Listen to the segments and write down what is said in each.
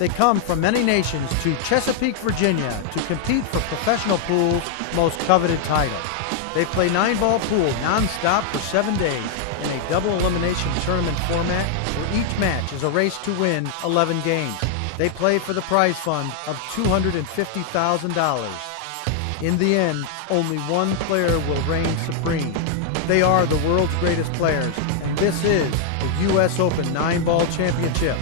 They come from many nations to Chesapeake, Virginia to compete for professional pool's most coveted title. They play 9-ball pool non-stop for 7 days in a double elimination tournament format where each match is a race to win 11 games. They play for the prize fund of $250,000. In the end, only one player will reign supreme. They are the world's greatest players, and this is the U.S. Open 9-ball championship.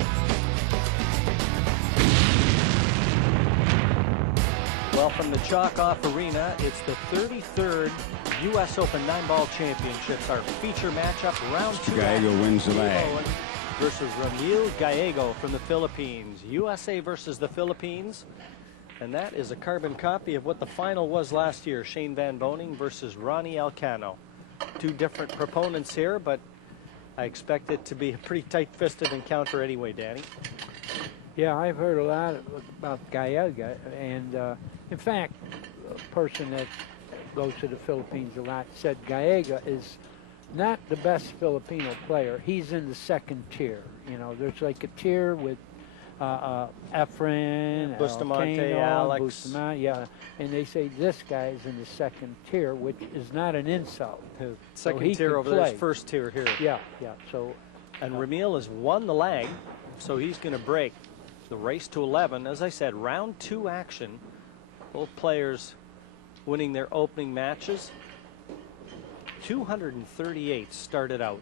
Well, from the Chalk-Off Arena, it's the 33rd U.S. Open 9-ball championships. Our feature matchup, round 2. Gallego wins the leg. Gabe Owen versus Ramil Gallego from the Philippines. USA versus the Philippines. And that is a carbon copy of what the final was last year. Shane Van Boning versus Ronnie Alcano. Two different proponents here, but I expect it to be a pretty tight-fisted encounter anyway, Danny. Yeah, I've heard a lot about Gallego, and in fact, a person that goes to the Philippines a lot said Gallego is not the best Filipino player. He's in the second tier. You know, there's like a tier with Efren, Bustamante, Alex. Bustamante, yeah, and they say this guy is in the second tier, which is not an insult. Second tier over there is first tier here. Yeah, yeah. So, and Ramil has won the leg, so he's going to break the race to 11. As I said, round 2 action. Both players winning their opening matches. 238 started out.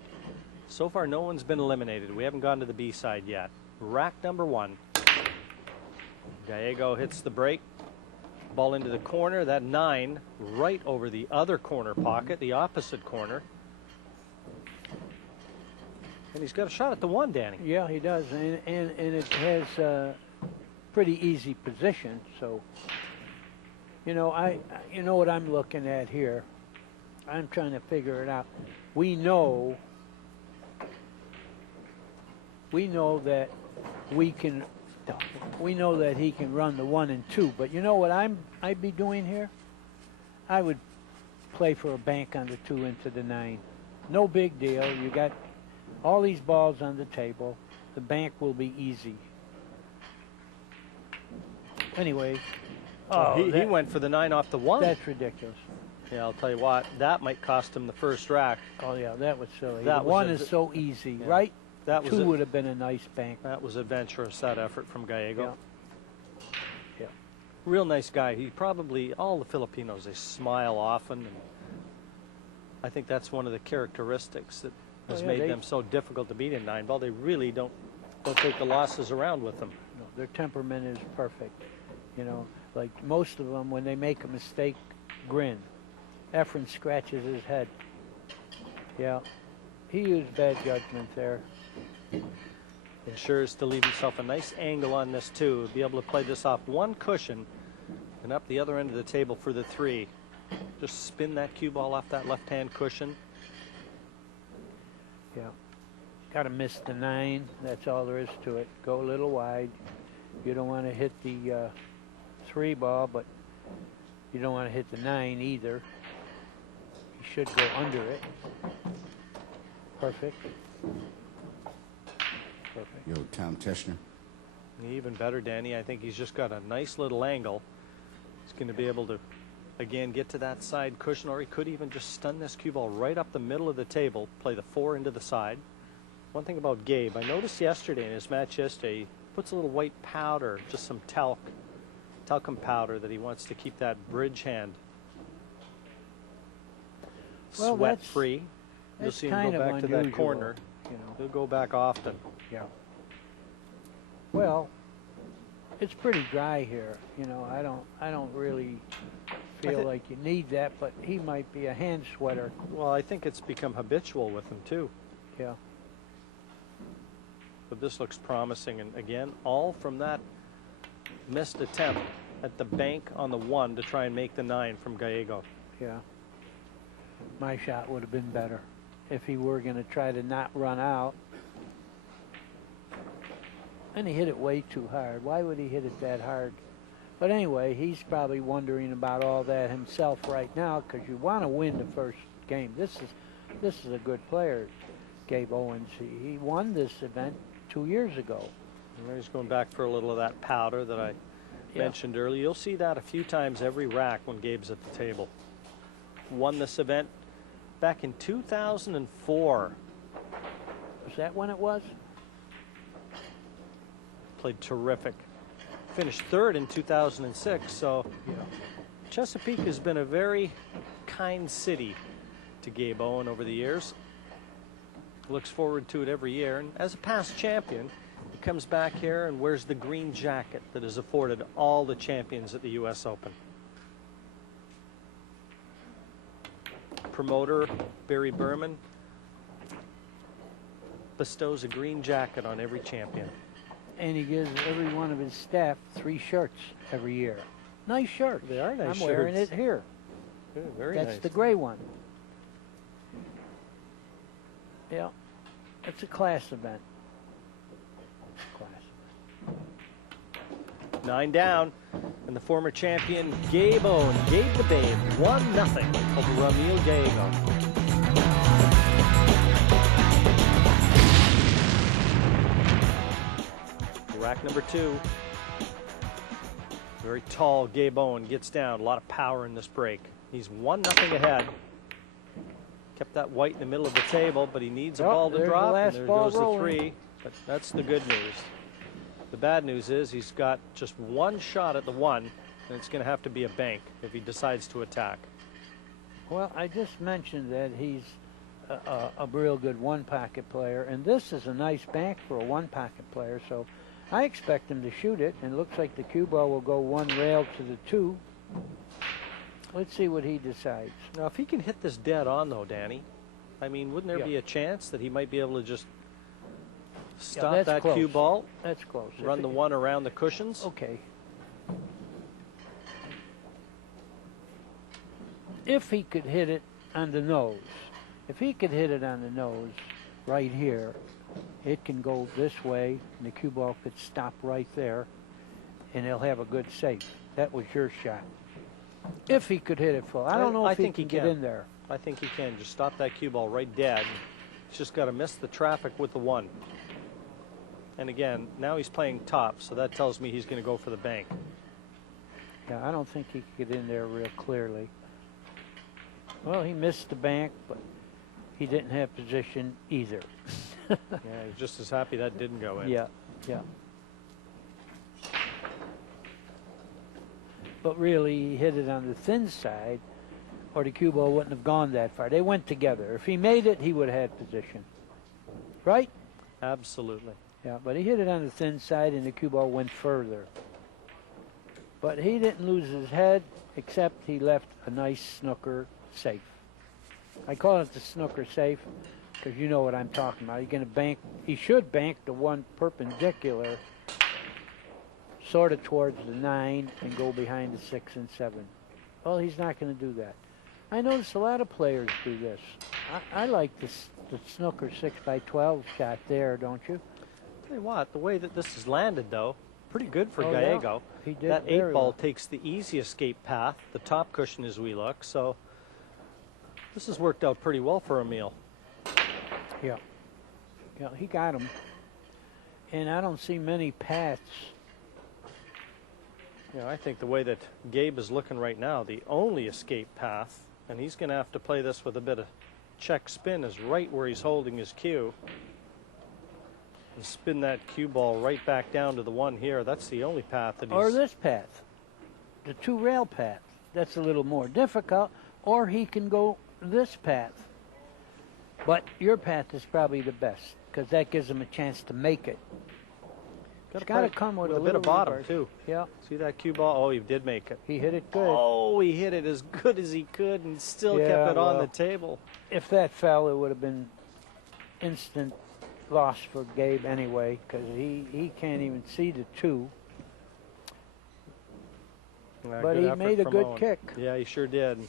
So far, no one's been eliminated. We haven't gone to the B side yet. Rack number 1. Gallego hits the break. Ball into the corner. That 9 right over the other corner pocket, the opposite corner. And he's got a shot at the 1, Danny. Yeah, he does, and it has a pretty easy position. So, you know, you know what I'm looking at here. I'm trying to figure it out. We know that we know that he can run the 1 and 2. But you know what I'd be doing here? I would play for a bank on the 2 into the 9. No big deal. You got all these balls on the table. The bank will be easy. Anyway. Oh, he went for the 9 off the 1. That's ridiculous. Yeah, I'll tell you what, that might cost him the first rack. Oh, yeah, that was silly. That the 1 is so easy, yeah. right? That was 2 would have been a nice bank. That was adventurous, that effort from Gallego. Yeah. Yeah. Real nice guy. He probably, all the Filipinos, they smile often. And I think that's one of the characteristics that has made them so difficult to beat in 9-ball. They really don't take the losses around with them. No, their temperament is perfect. You know, like most of them, when they make a mistake, grin. Efren scratches his head. Yeah, he used bad judgment there. Ensures to leave himself a nice angle on this 2. Be able to play this off 1 cushion and up the other end of the table for the 3. Just spin that cue ball off that left-hand cushion. Yeah, got to miss the 9. That's all there is to it. Go a little wide. You don't want to hit the 3 ball, but you don't want to hit the 9 either. You should go under it. Perfect. Perfect. Yo, Tom Teschner. Even better, Danny. I think he's just got a nice little angle. He's going to be able to, again, get to that side cushion, or he could even just stun this cue ball right up the middle of the table, play the 4 into the side. One thing about Gabe, I noticed yesterday in his match yesterday, he puts a little white powder, just some talcum powder, that he wants to keep that bridge hand sweat free. You'll see him go back to that corner. You know. He'll go back often. Yeah. Well, it's pretty dry here. You know, I don't really feel like you need that, but he might be a hand sweater. Well, I think it's become habitual with him too. Yeah. But this looks promising, and again, all from that missed attempt at the bank on the 1 to try and make the 9 from Gallego. Yeah. My shot would have been better if he were going to try to not run out. And he hit it way too hard. Why would he hit it that hard? But anyway, he's probably wondering about all that himself right now, because you want to win the first game. This is a good player, Gabe Owens. He won this event 2 years ago. And he's going back for a little of that powder that I mentioned earlier. You'll see that a few times every rack when Gabe's at the table. Won this event back in 2004. Was that when it was? Played terrific. Finished third in 2006. So Chesapeake has been a very kind city to Gabe Owen over the years. Looks forward to it every year. And as a past champion, he comes back here and wears the green jacket that is afforded all the champions at the U.S. Open. Promoter Barry Berman bestows a green jacket on every champion. And he gives every one of his staff 3 shirts every year. Nice shirts. They are nice shirts. I'm wearing it here. Good, very That's nice. the gray one. Yeah, it's a class event. Class. 9 down, and the former champion Gabe Owen, Gabe the Babe, 1-0 over Ramil Gallego. Rack number 2. Very tall Gabe Owen gets down. A lot of power in this break. He's 1-0 ahead. Kept that white in the middle of the table, but he needs a ball to drop, and there goes the 3. But that's the good news. The bad news is he's got just 1 shot at the 1, and it's going to have to be a bank if he decides to attack. Well, I just mentioned that he's a real good 1-pocket player, and this is a nice bank for a 1-pocket player, so I expect him to shoot it, and it looks like the cue ball will go 1 rail to the 2. Let's see what he decides. Now, if he can hit this dead on, though, Danny, I mean, wouldn't there be a chance that he might be able to just stop that close. cue ball? That's close. Run the 1 around the cushions? Okay. If he could hit it on the nose, if he could hit it on the nose right here, it can go this way, and the cue ball could stop right there, and he'll have a good safe. That was your shot. If he could hit it full. I don't know if he can get in there. I think he can. Just stop that cue ball right dead. He's just got to miss the traffic with the 1. And again, now he's playing top, so that tells me he's going to go for the bank. Yeah, I don't think he could get in there real clearly. Well, he missed the bank, but he didn't have position either. Yeah, he's just as happy that didn't go in. Yeah, yeah. But really, he hit it on the thin side, or the cue ball wouldn't have gone that far. They went together. If he made it, he would have had position. Right? Absolutely. Yeah, but he hit it on the thin side, and the cue ball went further. But he didn't lose his head, except he left a nice snooker safe. I call it the snooker safe because you know what I'm talking about. You're going to bank. He should bank the 1 perpendicular, sort of towards the 9, and go behind the 6 and 7. Well, he's not going to do that. I notice a lot of players do this. I like the snooker 6x12 shot there, don't you? Tell you what, the way that this is landed, though, pretty good for Oh, Gallego. yeah. He did that very 8 ball well. takes the easy escape path, the top cushion as we look, so this has worked out pretty well for Ramil. Yeah. Yeah, he got him. And I don't see many paths. You know, I think the way that Gabe is looking right now, the only escape path, and he's going to have to play this with a bit of check spin, is right where he's holding his cue. And spin that cue ball right back down to the 1 here. That's the only path that he's... Or this path, the 2 rail path. That's a little more difficult. Or he can go this path. But your path is probably the best because that gives him a chance to make it. It's got to come with a bit little of bottom, reverse. too. Yeah. See that cue ball? Oh, he did make it. He hit it good. Oh, he hit it as good as he could and still Yeah, kept it on well, the table. If that fell, it would have been instant loss for Gabe anyway because he can't even see the 2. But he made a good kick. Yeah, he sure did.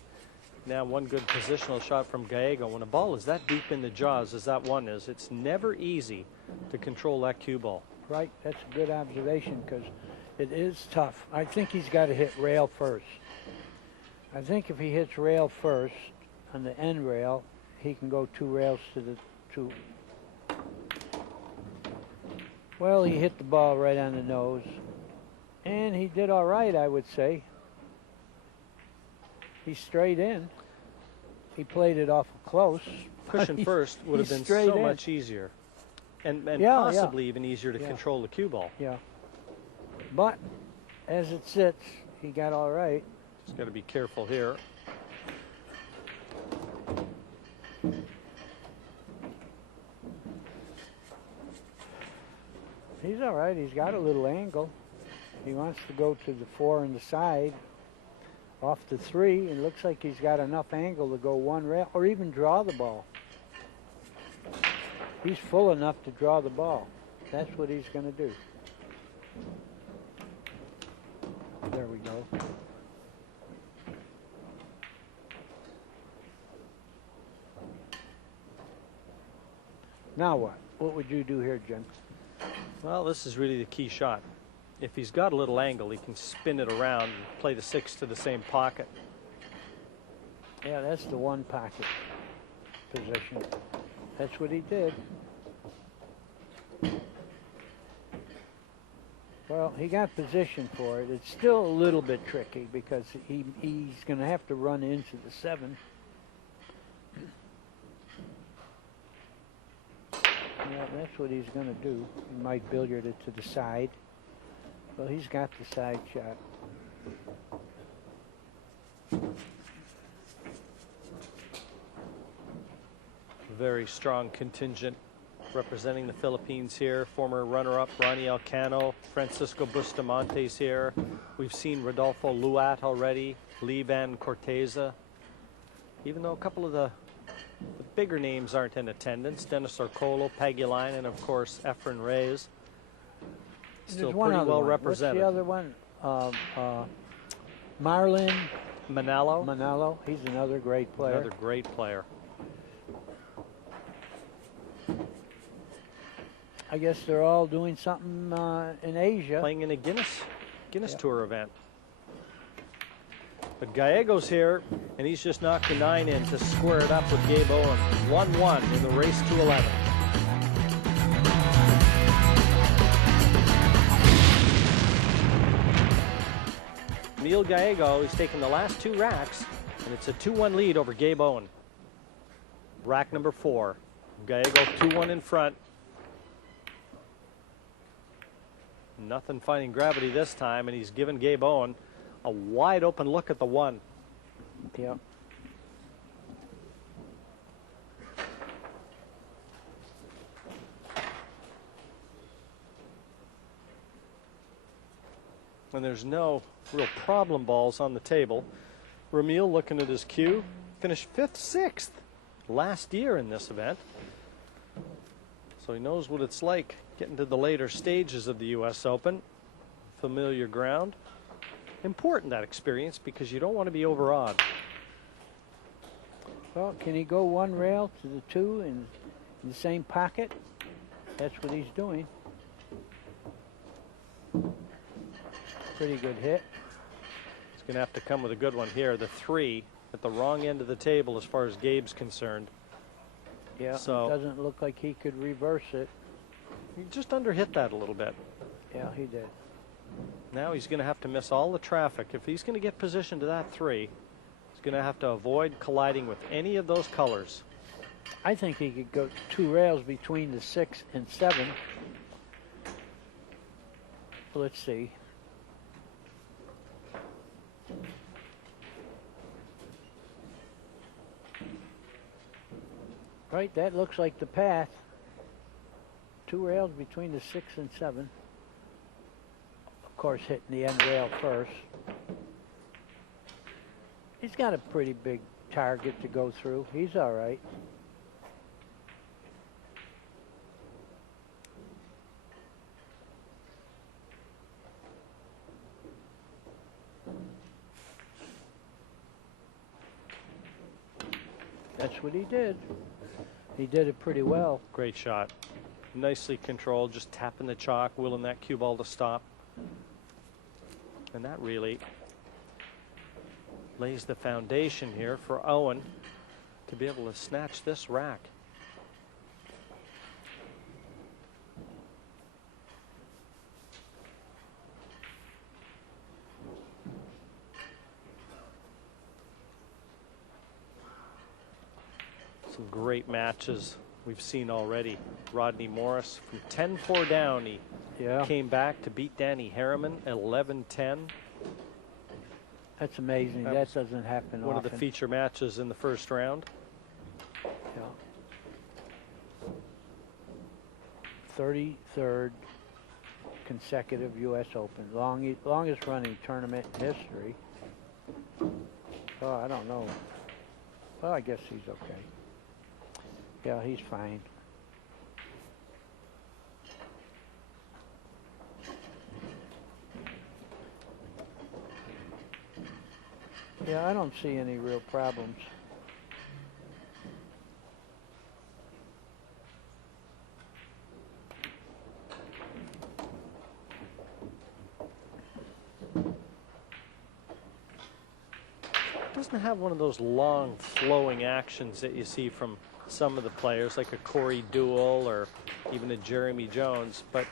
Now 1 good positional shot from Gallego. When a ball is that deep in the jaws as that 1 is, it's never easy to control that cue ball. Right, that's a good observation because it is tough. I think he's got to hit rail first. I think if he hits rail first on the end rail, he can go 2 rails to the 2. Well, he hit the ball right on the nose. And he did all right, I would say. He's straight in. He played it awful close. Cushion first would have been so much easier. And possibly even easier to control the cue ball. Yeah. But as it sits, he got all right. Just got to be careful here. He's all right. He's got a little angle. He wants to go to the 4 on the side, off the 3. It looks like he's got enough angle to go one rail or even draw the ball. He's full enough to draw the ball. That's what he's going to do. There we go. Now what? What would you do here, Jim? Well, this is really the key shot. If he's got a little angle, he can spin it around and play the 6 to the same pocket. Yeah, that's the 1 pocket position. That's what he did. Well, he got position for it. It's still a little bit tricky because he's going to have to run into the 7. Yeah, that's what he's going to do. He might billiard it to the side. Well, he's got the side shot. Very strong contingent representing the Philippines here. Former runner-up Ronnie Elcano, Francisco Bustamonte's here. We've seen Rodolfo Luat already, Lee Van Corteza. Even though a couple of the bigger names aren't in attendance, Dennis Arcolo, Paguline, and of course Efren Reyes. Still pretty well represented. What's the other one? Marlon Manalo. Manalo. He's another great player. Another great player. I guess they're all doing something in Asia. Playing in a Guinness Tour event. But Gallego's here, and he's just knocked the 9 in to square it up with Gabe Owen. 1-1 in the race to 11. Ramil Gallego is taking the last 2 racks, and it's a 2-1 lead over Gabe Owen. Rack number 4. Gallego 2-1 in front. Nothing finding gravity this time, and he's given Gabe Owen a wide open look at the 1. Yeah. And there's no real problem balls on the table. Ramil looking at his cue, finished 5th, 6th last year in this event. So he knows what it's like getting to the later stages of the U.S. Open. Familiar ground. Important, that experience, because you don't want to be overawed. Well, can he go 1 rail to the 2 in the same pocket? That's what he's doing. Pretty good hit. He's going to have to come with a good one here. The 3 at the wrong end of the table as far as Gabe's concerned. Yeah, so it doesn't look like he could reverse it. He just underhit that a little bit. Yeah, he did. Now he's going to have to miss all the traffic. If he's going to get positioned to that 3, he's going to have to avoid colliding with any of those colors. I think he could go 2 rails between the 6 and 7. Let's see. Right, that looks like the path. 2 rails between the 6 and 7. Of course, hitting the end rail first. He's got a pretty big target to go through. He's all right. That's what he did. He did it pretty well. Great shot. Nicely controlled, just tapping the chalk, willing that cue ball to stop. And that really lays the foundation here for Owen to be able to snatch this rack. Some great matches we've seen already. Rodney Morris from 10-4 down. He came back to beat Danny Harriman 11-10. That's amazing. That doesn't happen One often. of the feature matches in the first round. Yeah. 33rd consecutive U.S. Open, longest running tournament in history. Oh, I don't know. Well, I guess he's okay. Yeah, he's fine. Yeah, I don't see any real problems. Doesn't have one of those long flowing actions that you see from some of the players, like a Corey Deuel or even a Jeremy Jones, but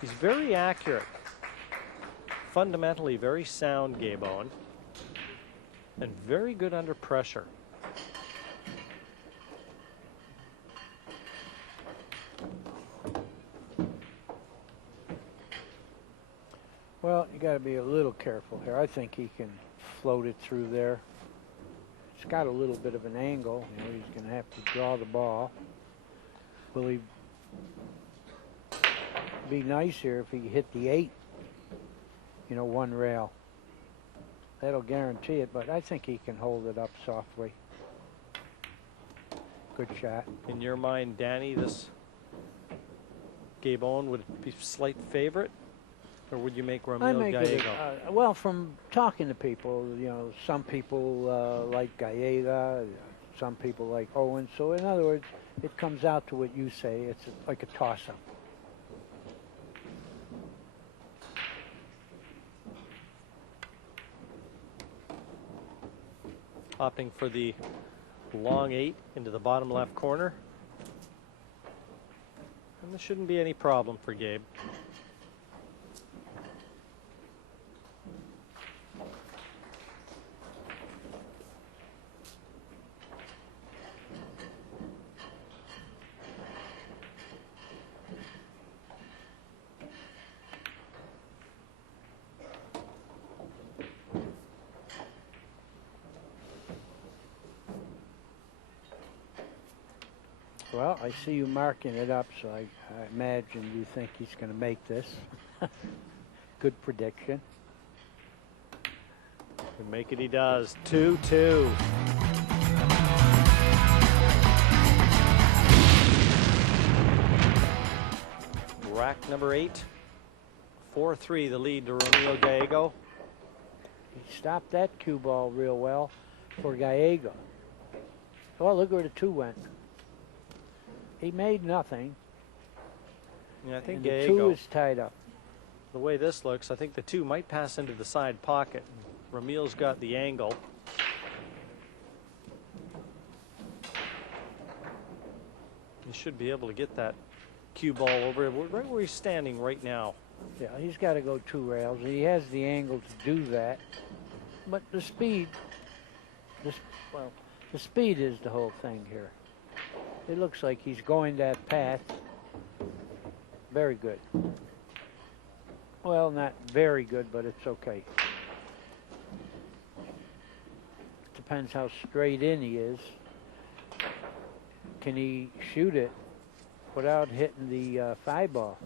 he's very accurate. Fundamentally very sound, Gabe Owen, and very good under pressure. Well, you got to be a little careful here. I think he can float it through there. It's got a little bit of an angle. You know, he's going to have to draw the ball. Will he be nice here if he hit the 8? You know, one rail. That'll guarantee it, but I think he can hold it up softly. Good shot. In your mind, Danny, this Gabe Owen would be slight favorite? Or would you make Ramil Gallego? Well, from talking to people, you know, some people like Gallego, some people like Owen. So in other words, it comes out to what you say. It's like a toss-up. Opting for the long 8 into the bottom left corner. And there shouldn't be any problem for Gabe. Well, I see you marking it up, so I imagine you think he's going to make this. Good prediction. And make it he does. 2-2. Rack number 8. 4-3 the lead to Ramil Gallego. He stopped that cue ball real well for Gallego. Well, look where the 2 went. He made nothing. Yeah, I think the Gallego, 2 is tied up. the way this looks, I think the 2 might pass into the side pocket. Ramil's got the angle. He should be able to get that cue ball over right where he's standing right now. Yeah, he's got to go 2 rails. He has the angle to do that. But the speed, the speed is the whole thing here. It looks like he's going that path. Very good. Well, not very good, but it's okay. Depends how straight in he is. Can he shoot it without hitting the 5 ball?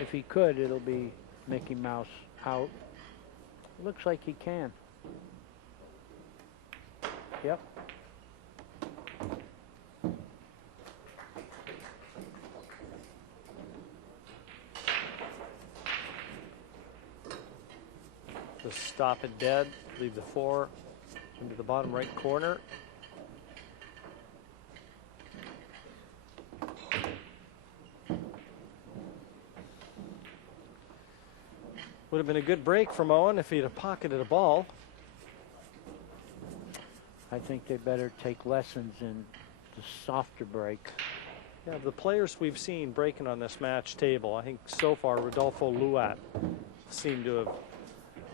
If he could, it'll be Mickey Mouse out. Looks like he can. Yep. Just stop it dead, leave the 4 into the bottom right corner. Would have been a good break from Owen if he'd have pocketed a ball. I think they better take lessons in the softer break. Yeah, the players we've seen breaking on this match table, I think so far Rodolfo Luat seemed to have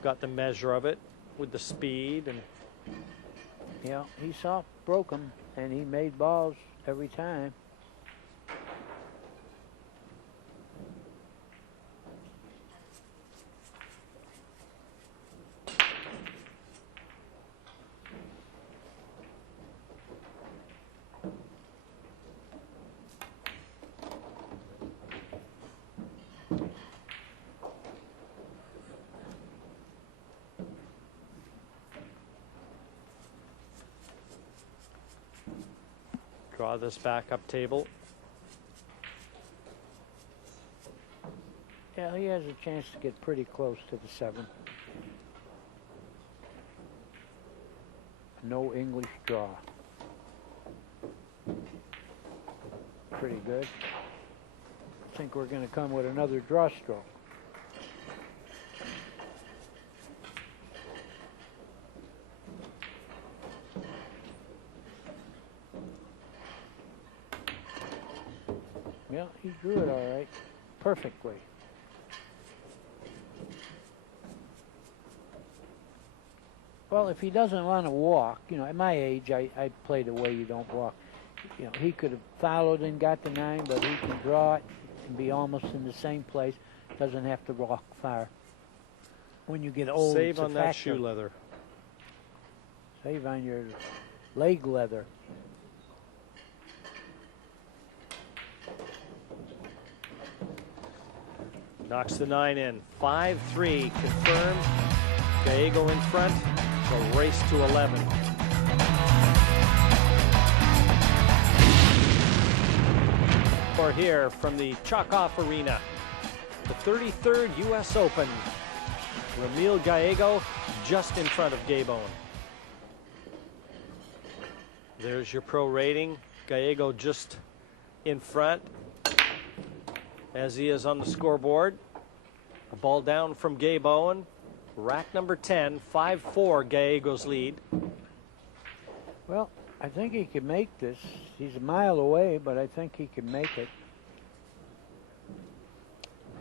got the measure of it. with the speed. And yeah, he soft broke them, and he made balls every time. draw this backup table. Yeah, he has a chance to get pretty close to the 7. No English draw. Pretty good. I think we're going to come with another draw stroke. Yeah, he drew it all right, perfectly. Well, if he doesn't want to walk, you know, at my age, I play the way you don't walk. You know, he could have followed and got the 9, but he can draw it and be almost in the same place. Doesn't have to walk far. When you get old, Save it's a on that factor. shoe leather. Save on your leg leather. Knocks the 9 in. 5-3 confirmed. Gallego in front. The race to 11. We're here from the Chalk-Off Arena. The 33rd U.S. Open. Ramil Gallego just in front of Gabe Owen. There's your pro rating. Gallego just in front, as he is on the scoreboard. A ball down from Gabe Owen. Rack number 10, 5-4 Gallego's lead. Well, I think he can make this. He's a mile away, but I think he can make it.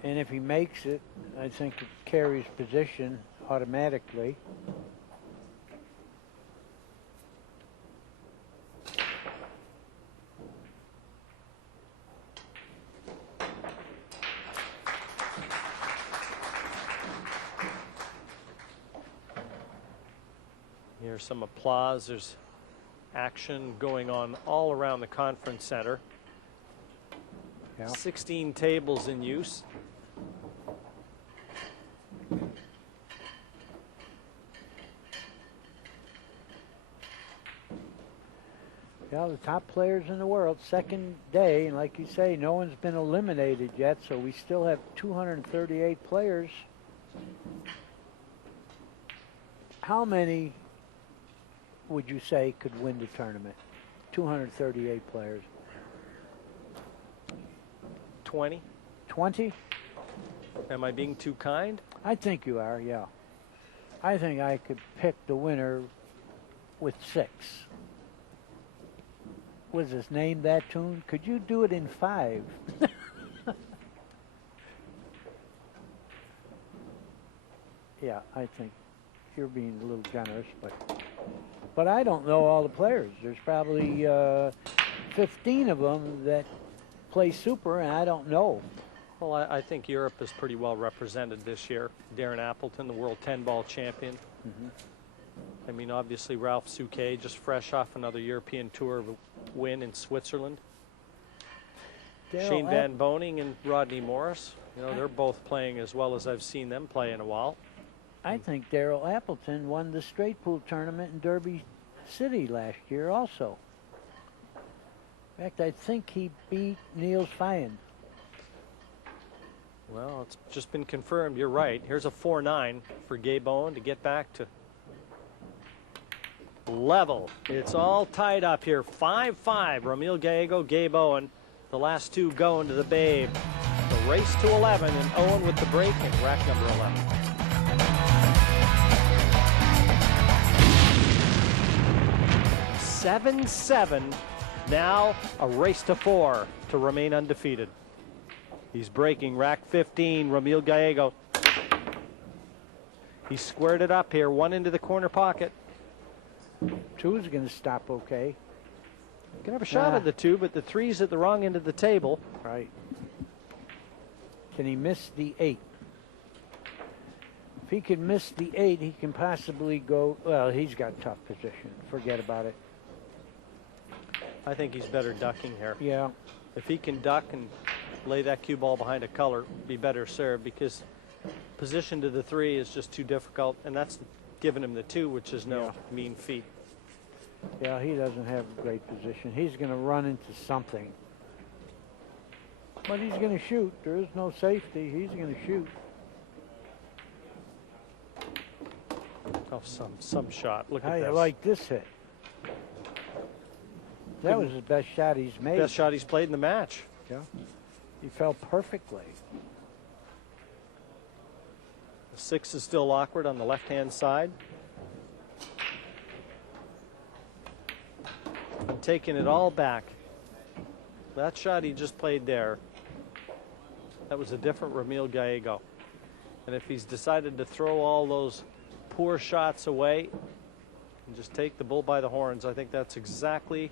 And if he makes it, I think it carries position automatically. Here's some applause. There's action going on all around the conference center. Yeah. 16 tables in use. Yeah, the top players in the world, second day, and like you say, no one's been eliminated yet, so we still have 238 players. How many would you say could win the tournament? 238 players. 20. 20? Am I being too kind? I think you are, yeah. I think I could pick the winner with 6. Was this name that tune? Could you do it in 5? Yeah, I think you're being a little generous, but I don't know all the players. There's probably 15 of them that play super, and I don't know. Well, I think Europe is pretty well represented this year. Darren Appleton, the world 10-ball champion. Mm-hmm. I mean, obviously Ralph Souquet, just fresh off another European Tour win in Switzerland. Shane Van Boning and Rodney Morris. You know, they're both playing as well as I've seen them play in a while. I think Darrell Appleton won the straight pool tournament in Derby City last year also. In fact, I think he beat Niels Fyan. Well, it's just been confirmed. You're right. Here's a 4-9 for Gabe Owen to get back to level. It's all tied up here. 5-5. Ramil Gallego, Gabe Owen. The last two go into the Babe. The race to 11, and Owen with the break in rack number 11. (7-7). Now a race to 4 to remain undefeated. He's breaking rack 15. Ramil Gallego. He squared it up here, one into the corner pocket. Two is going to stop okay. Can have a shot at the two, but the three's at the wrong end of the table. Right. Can he miss the 8? If he can miss the 8, he can possibly go. Well, he's got tough position. Forget about it. I think he's better ducking here. Yeah. If he can duck and lay that cue ball behind a color, be better served, because position to the 3 is just too difficult, and that's giving him the 2, which is no mean feat. Yeah, he doesn't have a great position. He's going to run into something. But he's going to shoot. There is no safety. He's going to shoot. Oh, some shot. Look at I this. like this hit. That was his best shot he's made. Best shot he's played in the match. Yeah. He fell perfectly. The 6 is still awkward on the left-hand side. And taking it all back. That shot he just played there, that was a different Ramil Gallego. And if he's decided to throw all those poor shots away and just take the bull by the horns, I think that's exactly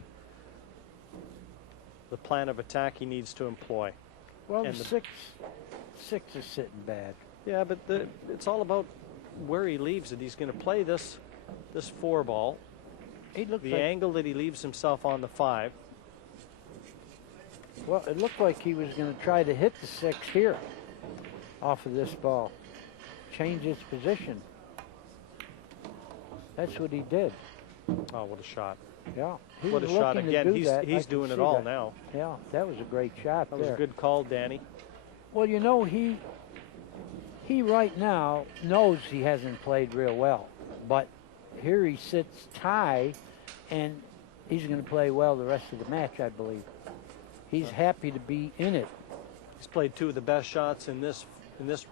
the plan of attack he needs to employ. Well, and the six is sitting bad. Yeah, but it's all about where he leaves it. He's going to play this 4 ball. The angle that he leaves himself on the 5. Well, it looked like he was going to try to hit the 6 here off of this ball. Change its position. That's what he did. Oh, what a shot. Yeah. What a shot. Again, he's doing it all now. Yeah, that was a great shot there. That was a good call, Danny. Well, you know, he right now knows he hasn't played real well. But here he sits tie, and he's going to play well the rest of the match, I believe. He's happy to be in it. He's played 2 of the best shots in this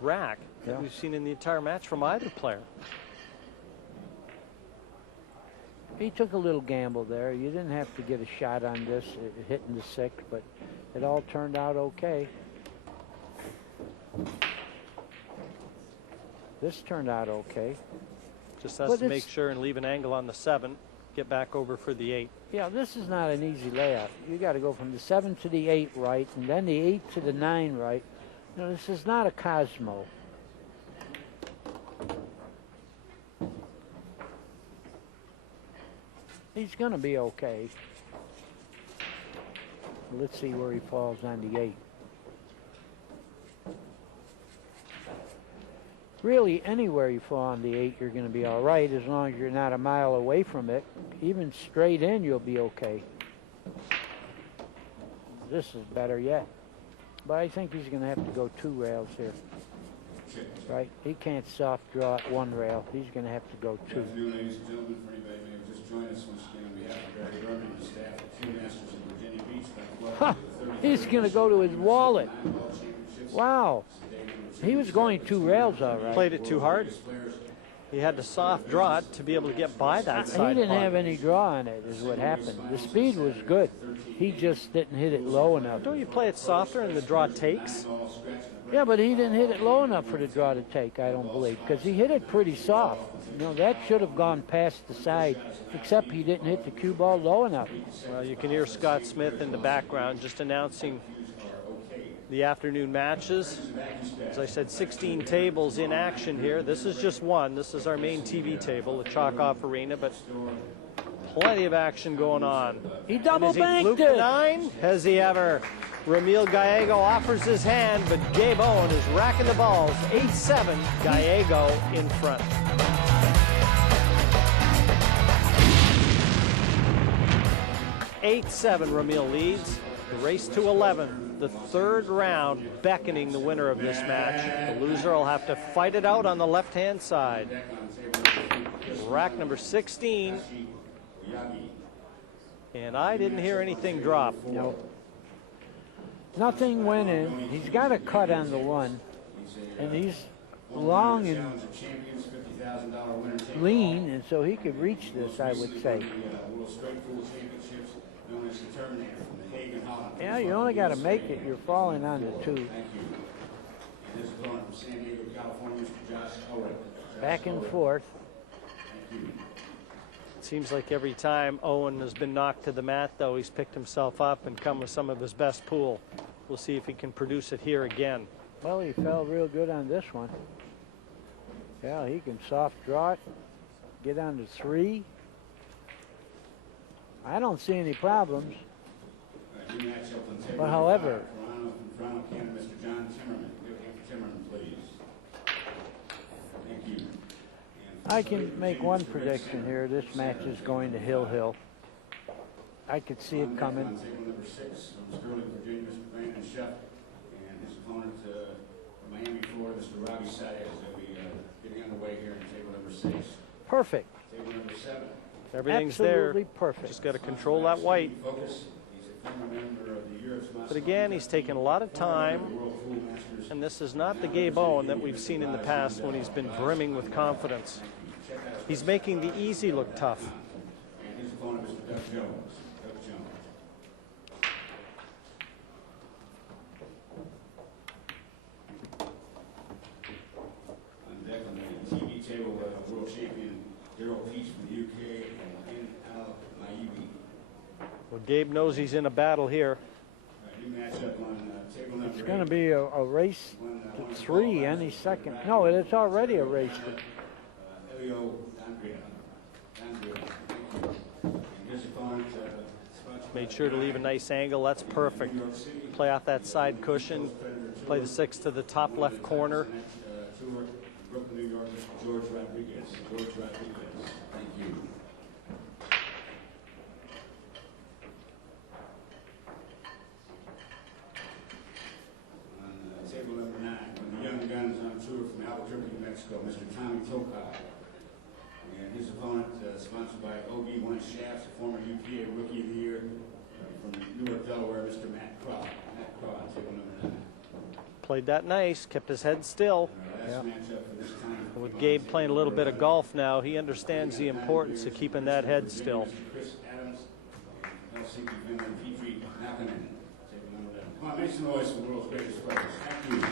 rack that we've seen in the entire match from either player. He took a little gamble there. You didn't have to get a shot on this, hitting the 6, but it all turned out okay. This turned out okay. Just has to make sure and leave an angle on the 7, get back over for the 8. Yeah, this is not an easy layup. You got to go from the 7 to the 8 right, and then the 8 to the 9 right. No, this is not a Cosmo. He's going to be okay. Let's see where he falls on the 8. Really, anywhere you fall on the 8, you're going to be all right, as long as you're not a mile away from it. Even straight in, you'll be okay. This is better yet. But I think he's going to have to go 2 rails here. Right? He can't soft draw at 1 rail. He's going to have to go 2. Good afternoon, ladies and gentlemen. For anybody who may have just joined us once again on behalf of Barry Berman and the staff at 2 Masters in Virginia Beach. He's going to go to his wallet. Wow. He was going 2 rails all right. Played it too hard. He had to soft draw it to be able to get by that side. He didn't have any draw on it, is what happened. The speed was good. He just didn't hit it low enough. Don't you play it softer and the draw takes? Yeah, but he didn't hit it low enough for the draw to take, I don't believe, because he hit it pretty soft. You know, that should have gone past the side, except he didn't hit the cue ball low enough. Well, you can hear Scott Smith in the background just announcing the afternoon matches. As I said, 16 tables in action here. This is just one. This is our main TV table, the Chalk-Off Arena, but plenty of action going on. He double banked it. it. 9? Has he ever? Ramil Gallego offers his hand, but Gabe Owen is racking the balls. 8-7, Gallego in front. Ramil leads. The race to 11. The 3rd round beckoning the winner of this match. The loser will have to fight it out on the left-hand side. Rack number 16. And I didn't hear anything drop. No. Nothing went in. He's got a cut on the 1. And he's long and lean, and so he could reach this, I would say. Yeah, you only got to make it. You're falling on the 2. This is from San Diego, California, Mr. Josh Owen. Back and forth. It seems like every time Owen has been knocked to the mat, though, he's picked himself up and come with some of his best pool. We'll see if he can produce it here again. Well, he fell real good on this one. Yeah, he can soft draw it, get on to 3. I don't see any problems. But however, Toronto, Canada, Mr. John Timmerman. Give him Timmerman, please. Thank you. I can make one prediction here. This match is going to Hill. I could see it coming. On table number 6 from Sterling, Virginia, Mr. Brandon Shuff, and his opponent from Miami, Florida, Mr. Robbie Saez. They'll be getting underway here in table number 6. Perfect. Table number 7. Everything's Absolutely there. perfect. Just got to control that white. Focus. He's a former member of the Europe's But again, he's taken a lot of time, and this is not the Gabe Owen that we've seen in the past when he's been brimming with confidence. He's making the easy look tough. And his opponent, Mr. Doug Jones. Doug Jones. On deck on the TV table, world champion Daryl Peach from the UK and Al Maibi. Well, Gabe knows he's in a battle here. New matchup on table number 8. It's going to be a race to 3 any second. No, it's already a race. Elio D'Andrea. Thank you. And his opponent, sponsored Made sure to leave a nice angle. That's perfect. Play off that side cushion. Play the 6 to the top left corner. Tour, Brooklyn, New York, Mr. George Rodriguez. George Rodriguez. Thank you. On table number 9, when the young guns on tour from Albuquerque, New Mexico, Mr. Tommy Tokai. And his opponent, sponsored by OB1 Shafts, a former UPA Rookie of the Year from Newark, Delaware, Mr. Matt Craw. Matt Craw on table number 9. Played that nice. Kept his head still. Our last matchup for this time. With Gabe playing a little bit of golf now, he understands the importance of keeping that head still. Chris Adams and Helsinki, Finland, Petri Malkonen. Table number 11. Come on, make some noise for the world's greatest players. Thank you.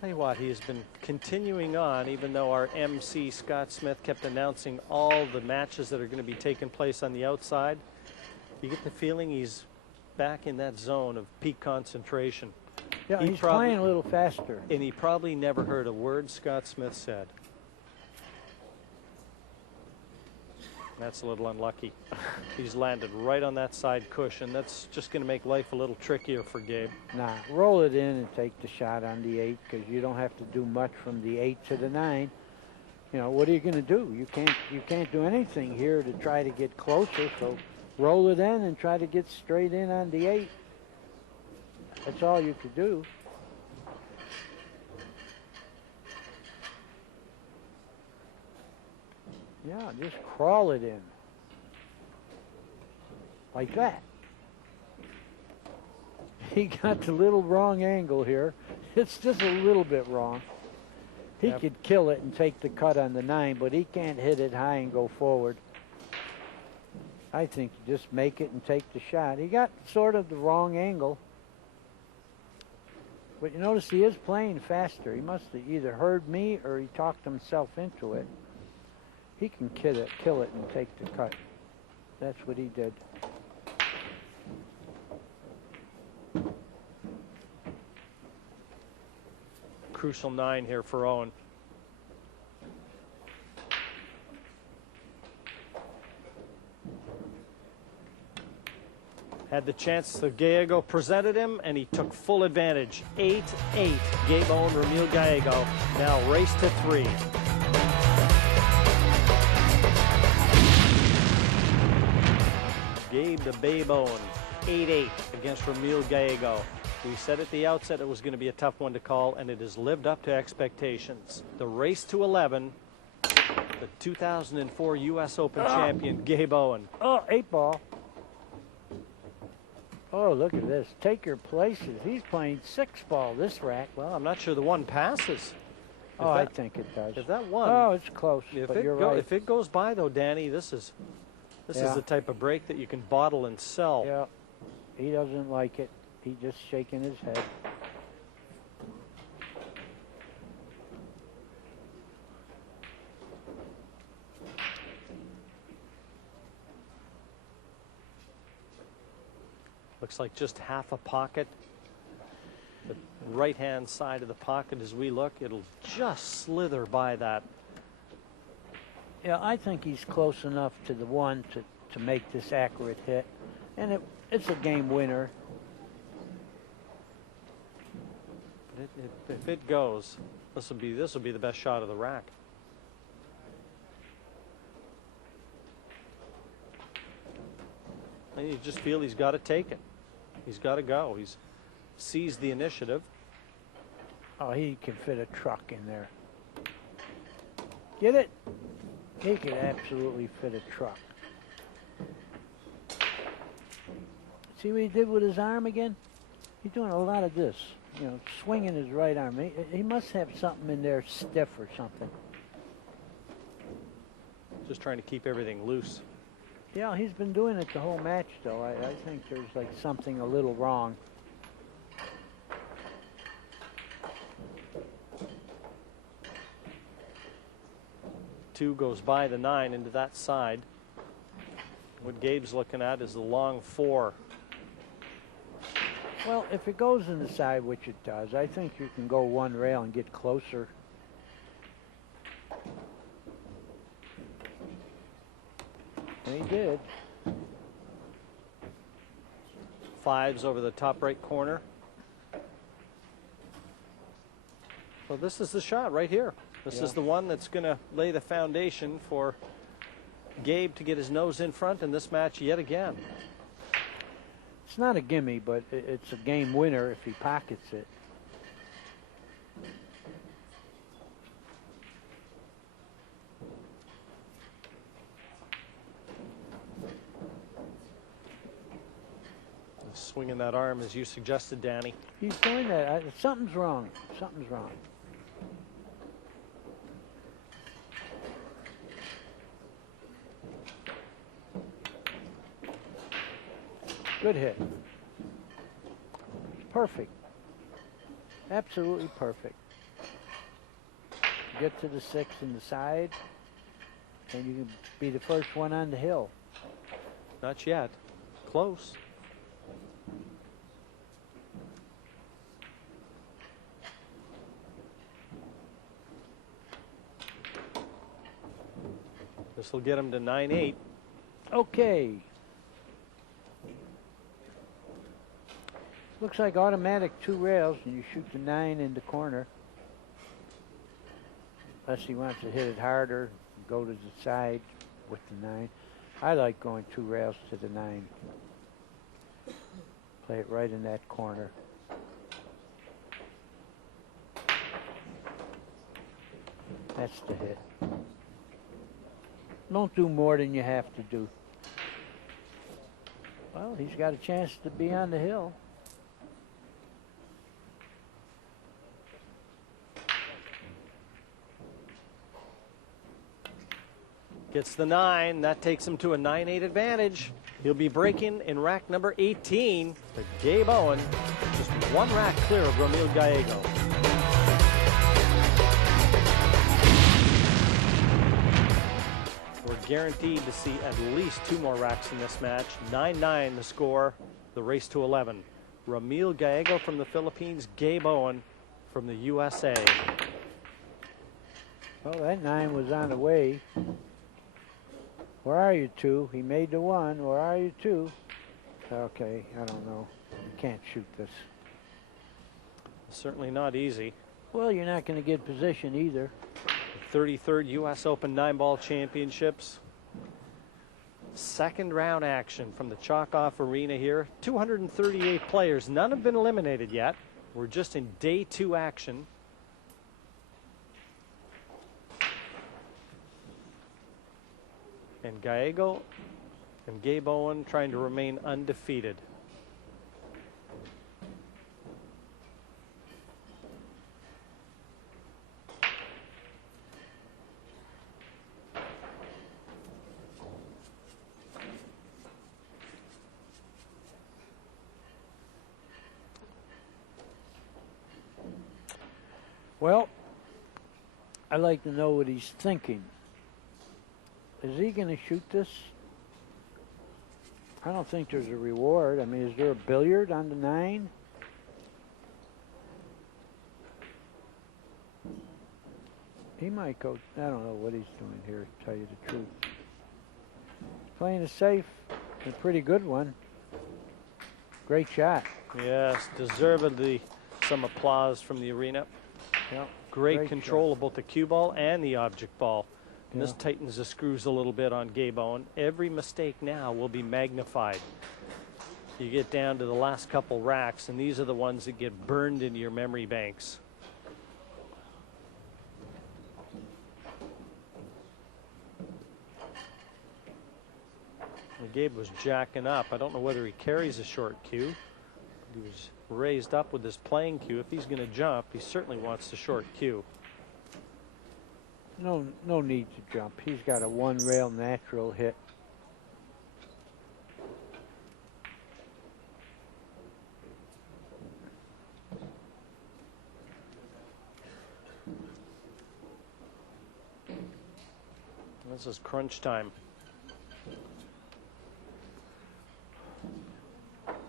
Tell you what, he has been continuing on, even though our MC Scott Smith kept announcing all the matches that are going to be taking place on the outside. You get the feeling he's back in that zone of peak concentration. Yeah, He he's probably- playing a little faster. And he probably never heard a word Scott Smith said. That's a little unlucky. He's landed right on that side cushion. That's just going to make life a little trickier for Gabe. Nah, roll it in and take the shot on the 8 because you don't have to do much from the 8 to the 9. You know, what are you going to do? You can't do anything here to try to get closer. So roll it in and try to get straight in on the 8. That's all you could do. Yeah, just crawl it in. Like that. He got the little wrong angle here. It's just a little bit wrong. He Yep. could kill it and take the cut on the 9, but he can't hit it high and go forward. I think you just make it and take the shot. He got sort of the wrong angle. But you notice he is playing faster. He must have either heard me or he talked himself into it. He can kill it and take the cut. That's what he did. Crucial 9 here for Owen. Had the chance, so Gallego presented him, and he took full advantage. 8-8, Gabe Owen, Ramil Gallego. Now race to 3. Gabe the Babe Owen, 8-8 against Ramil Gallego. We said at the outset it was going to be a tough one to call, and it has lived up to expectations. The race to 11, the 2004 U.S. Open champion, Gabe Owen. Oh, 8 ball. Oh, look at this. Take your places. He's playing 6 ball, this rack. Well, I'm not sure the one passes. Oh, I think it does. If that one, Oh, it's close, but you're right. if it goes by though, Danny, this is Yeah. the type of break that you can bottle and sell. Yeah. he doesn't like it. He's just shaking his head. Looks like just half a pocket. The right-hand side of the pocket as we look, it'll just slither by that. Yeah, I think he's close enough to the one to make this accurate hit. And it's a game winner. If it goes, this will be the best shot of the rack. And you just feel he's got to take it. He's got to go. He's seized the initiative. Oh, he can fit a truck in there. Get it? He could absolutely fit a truck. See what he did with his arm again? He's doing a lot of this. You know, swinging his right arm. He must have something in there stiff or something. Just trying to keep everything loose. Yeah, he's been doing it the whole match, though. I think there's like something a little wrong. Two goes by the 9 into that side. What Gabe's looking at is the long 4. Well, if it goes in the side, which it does, I think you can go one rail and get closer. And he did. 5s over the top right corner. So this is the shot right here. This is the one that's going to lay the foundation for Gabe to get his nose in front in this match yet again. It's not a gimme, but it's a game winner if he pockets it. Swinging that arm as you suggested, Danny. He's doing that. Something's wrong. Something's wrong. Good hit. Perfect. Absolutely perfect. Get to the 6 in the side, and you can be the first one on the hill. Not yet. Close. This will get him to 9-8. Okay. Looks like automatic 2 rails, and you shoot the 9 in the corner. Unless he wants to hit it harder, go to the side with the 9. I like going 2 rails to the 9. Play it right in that corner. That's the hit. Don't do more than you have to do. Well, he's got a chance to be on the hill. Gets the 9. That takes him to a 9-8 advantage. He'll be breaking in rack number 18 to Gabe Owen. Just one rack clear of Ramil Gallego. We're guaranteed to see at least 2 more racks in this match. 9-9 the score, the race to 11. Ramil Gallego from the Philippines, Gabe Owen from the USA. Well, that 9 was on the way. Where are you 2? He made the 1. Where are you 2? Okay, I don't know. You can't shoot this. Certainly not easy. Well, you're not going to get position either. 33rd U.S. Open 9-ball championships. Second round action from the Chalk-Off Arena here. 238 players. None have been eliminated yet. We're just in day 2 action. And Gallego and Gabe Owen trying to remain undefeated. Well, I'd like to know what he's thinking. Is he going to shoot this? I don't think there's a reward. I mean, is there a billiard on the 9? He might go, I don't know what he's doing here, to tell you the truth. Playing it safe, a pretty good one. Great shot. Yes, deservedly some applause from the arena. Yeah, Great control shot. of both the cue ball and the object ball. And Yeah. this tightens the screws a little bit on Gabe Owen. Every mistake now will be magnified. You get down to the last couple racks, and these are the ones that get burned into your memory banks. Well, Gabe was jacking up. I don't know whether he carries a short cue. He was raised up with his playing cue. If he's going to jump, he certainly wants the short cue. No need to jump. He's got a 1-rail natural hit. This is crunch time.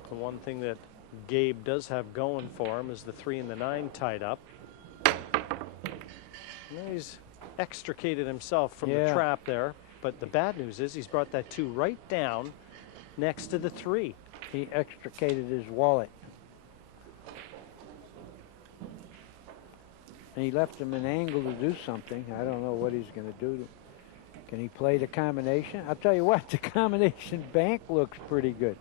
The one thing that Gabe does have going for him is the 3 and the 9 tied up. And he's extricated himself from the trap there, but the bad news is he's brought that 2 right down next to the 3. He extricated his wallet. And he left him an angle to do something. I don't know what he's going to do. Can he play the combination? I'll tell you what, the combination bank looks pretty good.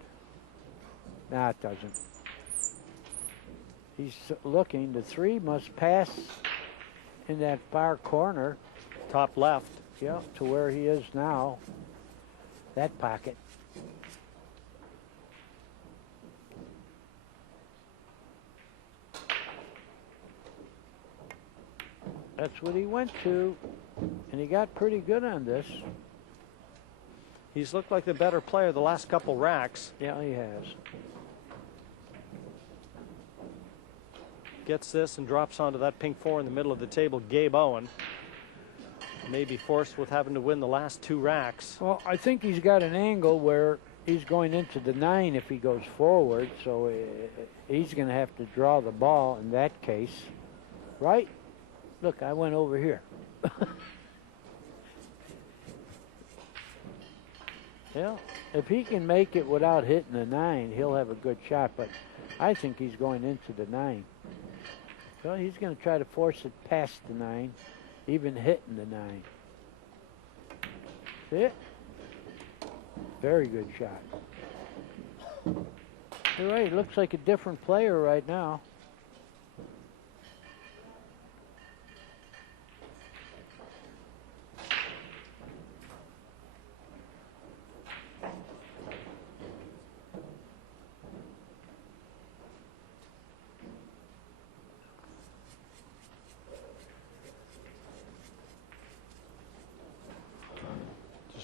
No, it doesn't. He's looking. The 3 must pass in that far corner. Top left. Yeah, to where he is now. That pocket. That's what he went to. And he got pretty good on this. He's looked like the better player the last couple racks. Yeah, he has. Gets this and drops onto that pink 4 in the middle of the table. Gabe Owen may be forced with having to win the last 2 racks. Well, I think he's got an angle where he's going into the 9 if he goes forward, so he's going to have to draw the ball in that case. Right? Look, I went over here. Yeah, if he can make it without hitting the 9, he'll have a good shot, but I think he's going into the 9. Well, he's going to try to force it past the 9, even hitting the 9. See it? Very good shot. You're right, it looks like a different player right now.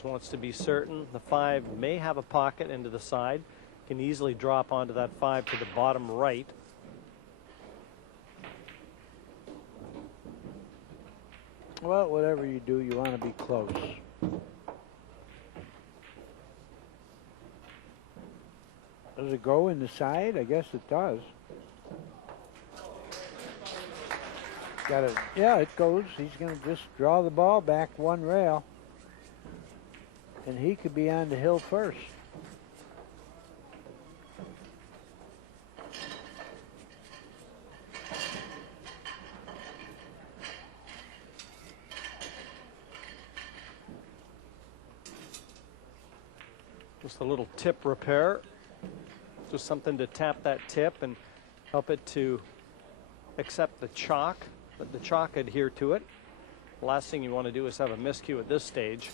Wants to be certain. The 5 may have a pocket into the side. Can easily drop onto that 5 to the bottom right. Well, whatever you do, you want to be close. Does it go in the side? I guess it does. Got it. Yeah, it goes. He's going to just draw the ball back 1 rail. And he could be on the hill first. Just a little tip repair. Just something to tap that tip and help it to accept the chalk. Let the chalk adhere to it. The last thing you want to do is have a miscue at this stage.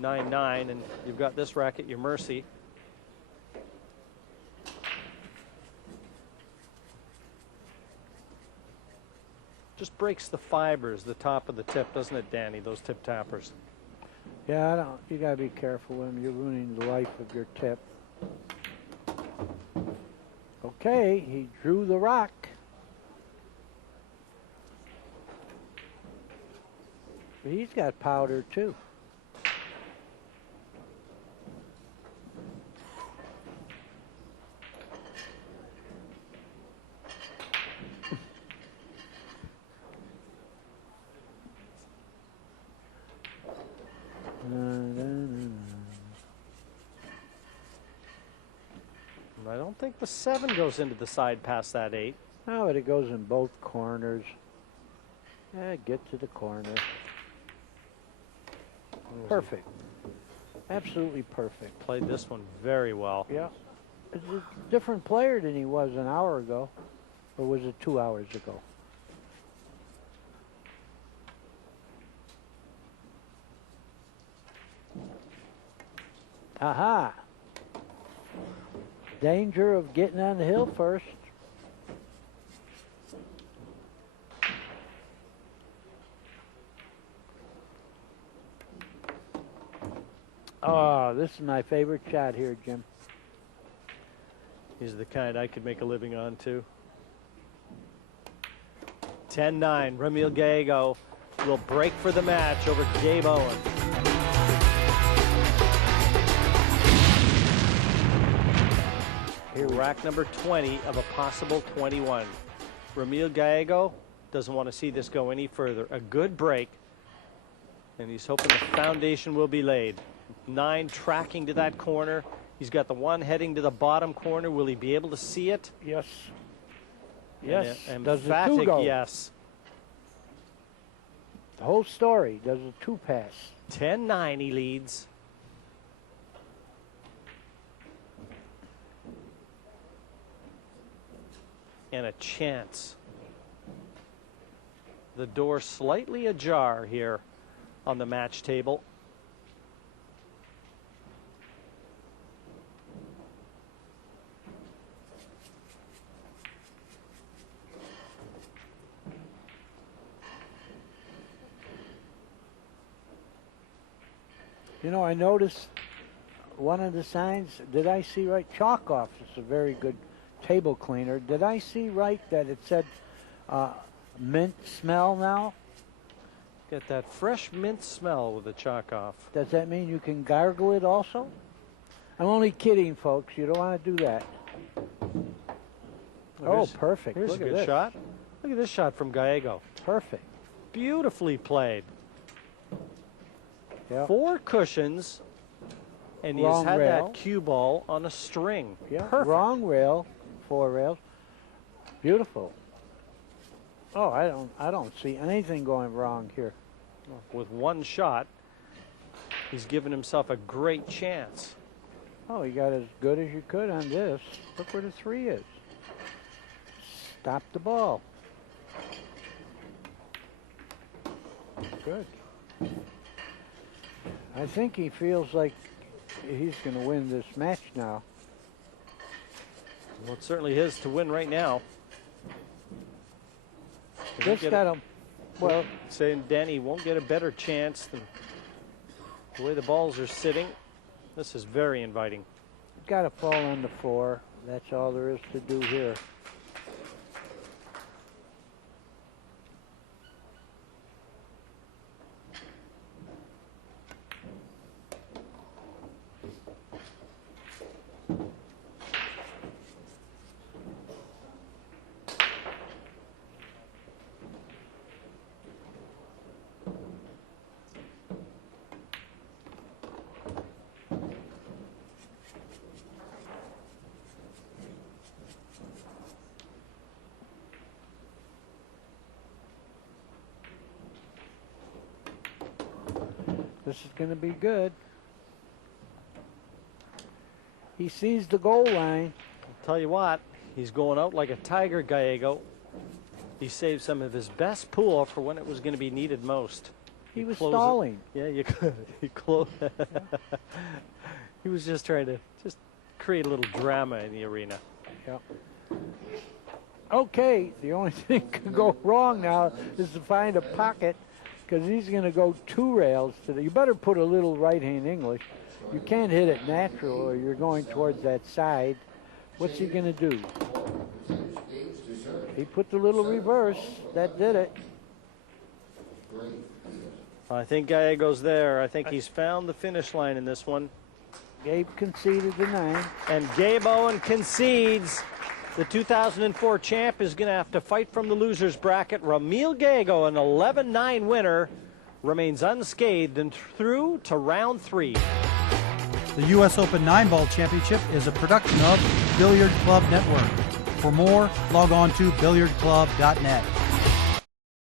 9-9, and you've got this rack at your mercy. Just breaks the fibers, the top of the tip, doesn't it, Danny, those tip tappers? Yeah, you got to be careful with them. You're ruining the life of your tip. Okay, he drew the rock. He's got powder too. I don't think the 7 goes into the side past that 8. No, but it goes in both corners. Yeah, get to the corner. Perfect. Absolutely perfect. Played this one very well. Yeah. It's a different player than he was an hour ago. Or was it 2 hours ago? Aha. Danger of getting on the hill first. Oh, this is my favorite shot here, Jim. He's the kind I could make a living on, too. 10-9. Ramil Gallego will break for the match over Gabe Owen. Here, rack number 20 of a possible 21. Ramil Gallego doesn't want to see this go any further. A good break, and he's hoping the foundation will be laid. 9 tracking to that corner. He's got the 1 heading to the bottom corner. Will he be able to see it? Yes. Yes. Does the 2 go? Yes. The whole story. Does a 2 pass? 10-9 he leads. And a chance. The door slightly ajar here on the match table. You know, I noticed one of the signs, did I see right? Chalk off is a very good table cleaner. Did I see right that it said mint smell now? Get that fresh mint smell with the chalk off. Does that mean you can gargle it also? I'm only kidding, folks. You don't want to do that. Oh, perfect. Here's Look a at good this. shot. Look at this shot from Gallego. Perfect. Beautifully played. Yep. 4 cushions, and he's Wrong had rail. that cue ball on a string. Yeah, Perfect. wrong rail, 4 rails. Beautiful. Oh, I don't see anything going wrong here. With 1 shot, he's given himself a great chance. Oh, you got as good as you could on this. Look where the 3 is. Stop the ball. Good. I think he feels like he's going to win this match now. Well, it's certainly his to win right now. Just got him. Well, saying Danny won't get a better chance than the way the balls are sitting. This is very inviting. got to fall on the 4. That's all there is to do here. This is going to be good. He sees the goal line. I'll tell you what, he's going out like a tiger, Gallego. He saved some of his best pool for when it was going to be needed most. He was stalling. Yeah, you could. He was just trying to create a little drama in the arena. Yep. Okay, the only thing could go wrong now is to find a pocket, because he's going to go 2 rails today. You better put a little right-hand English. You can't hit it natural or you're going towards that side. What's he going to do? He put the little reverse. That did it. I think Gallego's there. I think he's found the finish line in this one. Gabe conceded the 9. And Gabe Owen concedes. The 2004 champ is going to have to fight from the loser's bracket. Ramil Gallego, an 11-9 winner, remains unscathed and through to round 3. The U.S. Open 9-Ball Championship is a production of Billiard Club Network. For more, log on to billiardclub.net.